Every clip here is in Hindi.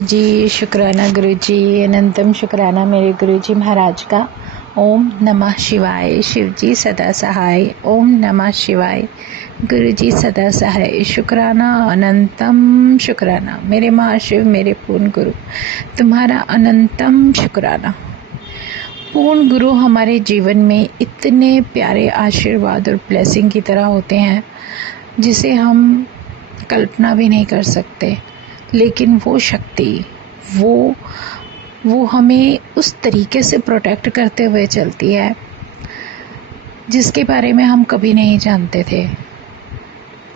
जी शुक्राना गुरु जी, अनंतम शुक्राना मेरे गुरु जी महाराज का। ओम नमः शिवाय। शिव जी सदा सहाय। ओम नमः शिवाय। गुरु जी सदा सहाय। शुक्राना अनंतम शुक्राना मेरे महाशिव, मेरे पूर्ण गुरु, तुम्हारा अनंतम शुक्राना। पूर्ण गुरु हमारे जीवन में इतने प्यारे आशीर्वाद और ब्लेसिंग की तरह होते हैं जिसे हम कल्पना भी नहीं कर सकते। लेकिन वो शक्ति, वो हमें उस तरीके से प्रोटेक्ट करते हुए चलती है जिसके बारे में हम कभी नहीं जानते थे।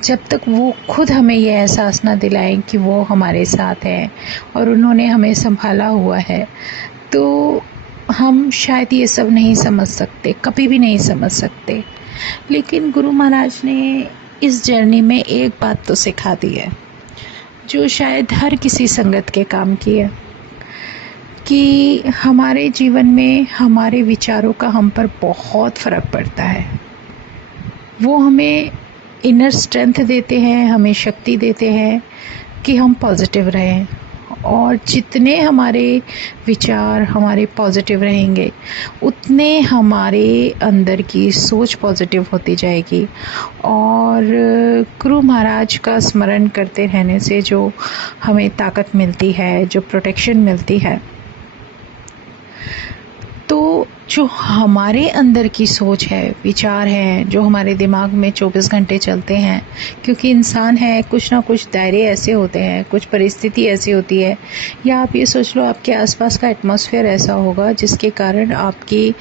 जब तक वो खुद हमें ये एहसास ना दिलाएं कि वो हमारे साथ हैं और उन्होंने हमें संभाला हुआ है, तो हम शायद ये सब नहीं समझ सकते, कभी भी नहीं समझ सकते। लेकिन गुरु महाराज ने इस जर्नी में एक बात तो सिखा दी है जो शायद हर किसी संगत के काम की है, कि हमारे जीवन में हमारे विचारों का हम पर बहुत फ़र्क पड़ता है। वो हमें इनर स्ट्रेंथ देते हैं, हमें शक्ति देते हैं कि हम पॉजिटिव रहें, और जितने हमारे विचार हमारे पॉजिटिव रहेंगे उतने हमारे अंदर की सोच पॉजिटिव होती जाएगी। और गुरु महाराज का स्मरण करते रहने से जो हमें ताकत मिलती है, जो प्रोटेक्शन मिलती है, तो जो हमारे अंदर की सोच है, विचार हैं, जो हमारे दिमाग में 24 घंटे चलते हैं, क्योंकि इंसान है, कुछ ना कुछ दायरे ऐसे होते हैं, कुछ परिस्थिति ऐसी होती है, या आप ये सोच लो आपके आसपास का एटमॉस्फेयर ऐसा होगा जिसके कारण आपके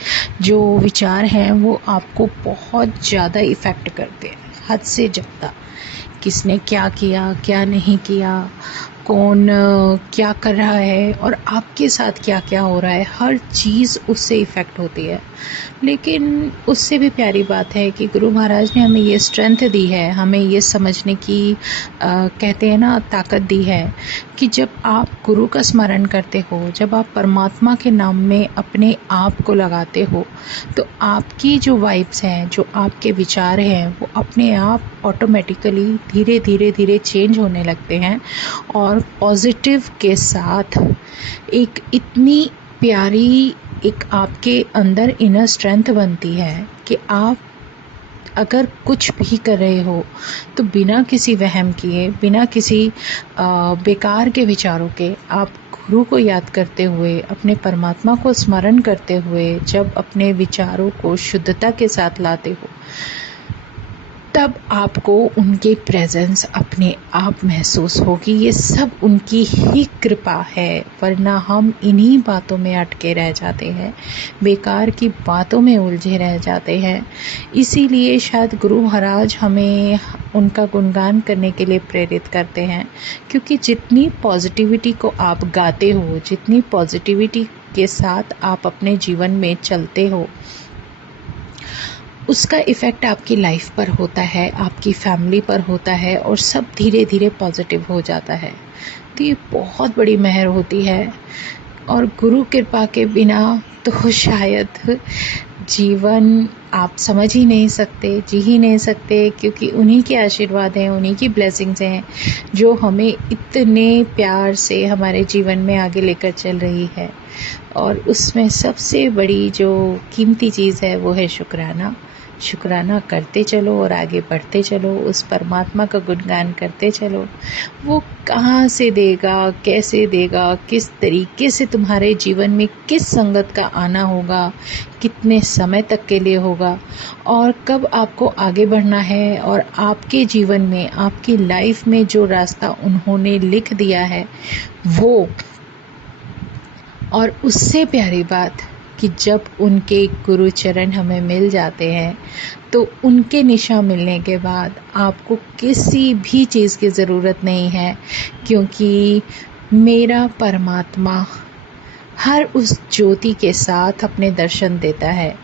जो विचार हैं वो आपको बहुत ज़्यादा इफ़ेक्ट करते हैं, हद से ज़्यादा। किसने क्या किया, क्या नहीं किया, कौन क्या कर रहा है और आपके साथ क्या क्या हो रहा है, हर चीज़ उससे इफ़ेक्ट होती है। लेकिन उससे भी प्यारी बात है कि गुरु महाराज ने हमें ये स्ट्रेंथ दी है, हमें ये समझने की कहते हैं ना, ताकत दी है कि जब आप गुरु का स्मरण करते हो, जब आप परमात्मा के नाम में अपने आप को लगाते हो, तो आपकी जो वाइब्स हैं, जो आपके विचार हैं, वो अपने आप ऑटोमेटिकली धीरे धीरे धीरे चेंज होने लगते हैं और पॉजिटिव के साथ एक इतनी प्यारी एक आपके अंदर इनर स्ट्रेंथ बनती है कि आप अगर कुछ भी कर रहे हो तो बिना किसी वहम किए, बिना किसी बेकार के विचारों के, आप गुरु को याद करते हुए, अपने परमात्मा को स्मरण करते हुए जब अपने विचारों को शुद्धता के साथ लाते हो, तब आपको उनकी प्रेजेंस अपने आप महसूस होगी। ये सब उनकी ही कृपा है, वरना हम इन्हीं बातों में अटके रह जाते हैं, बेकार की बातों में उलझे रह जाते हैं। इसीलिए शायद गुरु महाराज हमें उनका गुणगान करने के लिए प्रेरित करते हैं, क्योंकि जितनी पॉजिटिविटी को आप गाते हो, जितनी पॉजिटिविटी के साथ आप अपने जीवन में चलते हो, उसका इफ़ेक्ट आपकी लाइफ पर होता है, आपकी फैमिली पर होता है, और सब धीरे धीरे पॉजिटिव हो जाता है। तो ये बहुत बड़ी मेहर होती है, और गुरु कृपा के बिना तो शायद जीवन आप समझ ही नहीं सकते, जी ही नहीं सकते, क्योंकि उन्हीं के आशीर्वाद हैं, उन्हीं की ब्लेसिंग्स हैं जो हमें इतने प्यार से हमारे जीवन में आगे लेकर चल रही है। और उसमें सबसे बड़ी जो कीमती चीज़ है वो है शुक्राना। शुक्राना करते चलो और आगे बढ़ते चलो, उस परमात्मा का गुणगान करते चलो। वो कहाँ से देगा, कैसे देगा, किस तरीके से तुम्हारे जीवन में किस संगत का आना होगा, कितने समय तक के लिए होगा, और कब आपको आगे बढ़ना है, और आपके जीवन में, आपकी लाइफ में जो रास्ता उन्होंने लिख दिया है वो। और उससे प्यारी बात कि जब उनके गुरु चरण हमें मिल जाते हैं, तो उनके निशा मिलने के बाद आपको किसी भी चीज़ की ज़रूरत नहीं है, क्योंकि मेरा परमात्मा हर उस ज्योति के साथ अपने दर्शन देता है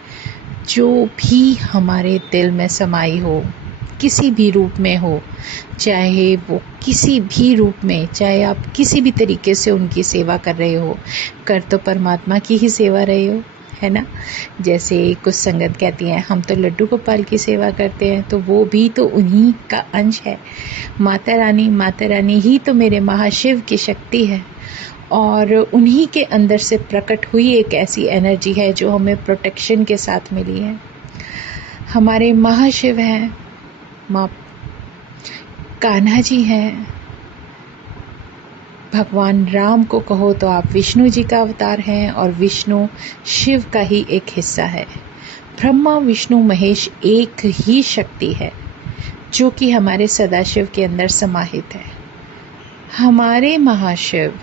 जो भी हमारे दिल में समाई हो, किसी भी रूप में हो, चाहे वो किसी भी रूप में, चाहे आप किसी भी तरीके से उनकी सेवा कर रहे हो, कर तो परमात्मा की ही सेवा रहे हो, है ना। जैसे कुछ संगत कहती हैं हम तो लड्डू गोपाल की सेवा करते हैं, तो वो भी तो उन्हीं का अंश है। माता रानी ही तो मेरे महाशिव की शक्ति है, और उन्हीं के अंदर से प्रकट हुई एक ऐसी एनर्जी है जो हमें प्रोटेक्शन के साथ मिली है। हमारे महाशिव हैं, माँ कान्हा जी हैं, भगवान राम को कहो तो आप विष्णु जी का अवतार हैं और विष्णु शिव का ही एक हिस्सा है। ब्रह्मा विष्णु महेश एक ही शक्ति है जो कि हमारे सदाशिव के अंदर समाहित है। हमारे महाशिव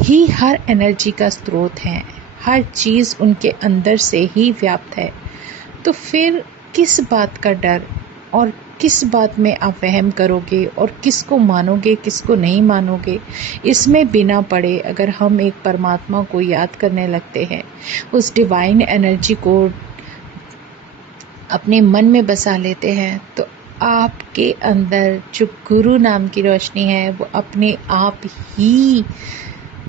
ही हर एनर्जी का स्रोत हैं, हर चीज़ उनके अंदर से ही व्याप्त है। तो फिर किस बात का डर और किस बात में आप वहम करोगे और किसको मानोगे किसको नहीं मानोगे? इसमें बिना पड़े अगर हम एक परमात्मा को याद करने लगते हैं, उस डिवाइन एनर्जी को अपने मन में बसा लेते हैं, तो आपके अंदर जो गुरु नाम की रोशनी है वो अपने आप ही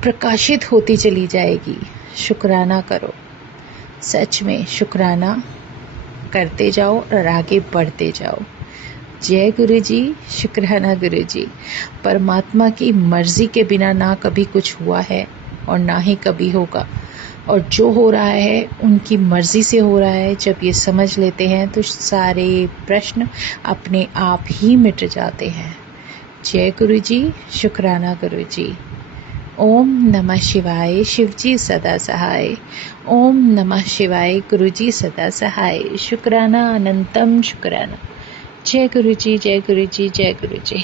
प्रकाशित होती चली जाएगी। शुक्राना करो, सच में शुक्राना करते जाओ और आगे बढ़ते जाओ। जय गुरु जी, शुक्राना गुरु जी। परमात्मा की मर्जी के बिना ना कभी कुछ हुआ है और ना ही कभी होगा, और जो हो रहा है उनकी मर्जी से हो रहा है। जब ये समझ लेते हैं तो सारे प्रश्न अपने आप ही मिट जाते हैं। जय गुरु जी, शुक्राना गुरु जी। ओम नमः शिवाय, शिव जी सदा सहाय। ओम नमः शिवाय, गुरु जी सदा सहाय। शुक्राना अनंतम शुक्राना। जय गुरु जी, जय गुरु जी, जय गुरु जी।